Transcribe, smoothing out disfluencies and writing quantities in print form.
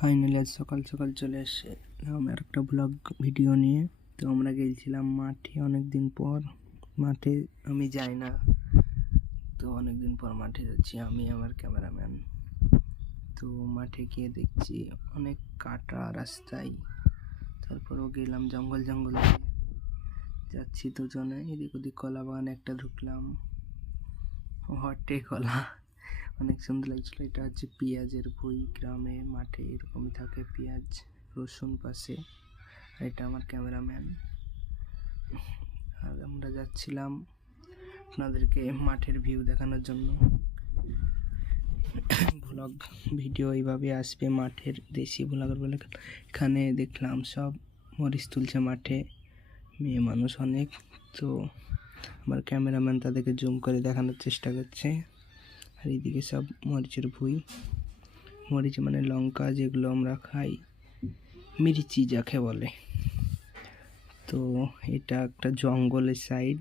Finally আজ সকাল সকাল চলে এসেছিলাম আর একটা ব্লগ ভিডিও নিয়ে। তো আমরা গেছিলাম মাঠে অনেক দিন পর। মাঠে আমি যাই না, তো অনেক দিন পর মাঠে যাচ্ছি আমি আমার ক্যামেরাম্যান। তো মাঠে গিয়ে দেখছি অনেক কাটা রাস্তায়, তারপরও গেলাম জঙ্গল জঙ্গল দিয়ে যাচ্ছি দুজনে, এদিক ওদিক কলা বাগানে একটা ঢুকলাম, হটে কলা অনেক সুন্দর লাগছিল। এটা হচ্ছে পেঁয়াজের ভুঁই, গ্রামে মাঠে এরকমই থাকে পেঁয়াজ রসুন পাশে। আর এটা আমার ক্যামেরাম্যান। আর আমরা যাচ্ছিলাম আপনাদেরকে মাঠের ভিউ দেখানোর জন্য। ব্লগ ভিডিও এইভাবে আসবে মাঠের, দেশি ব্লগার বলে। এখানে দেখলাম সব মরিচ তুলছে মাঠে, মেয়ে মানুষ অনেক। তো আমার ক্যামেরাম্যান তাদেরকে জুম করে দেখানোর চেষ্টা করছে। আর এইদিকে সব মরিচের ভুঁই, মরিচ মানে লঙ্কা যেগুলো আমরা খাই, মির্চি যাকে বলে। তো এটা একটা জঙ্গলের সাইড,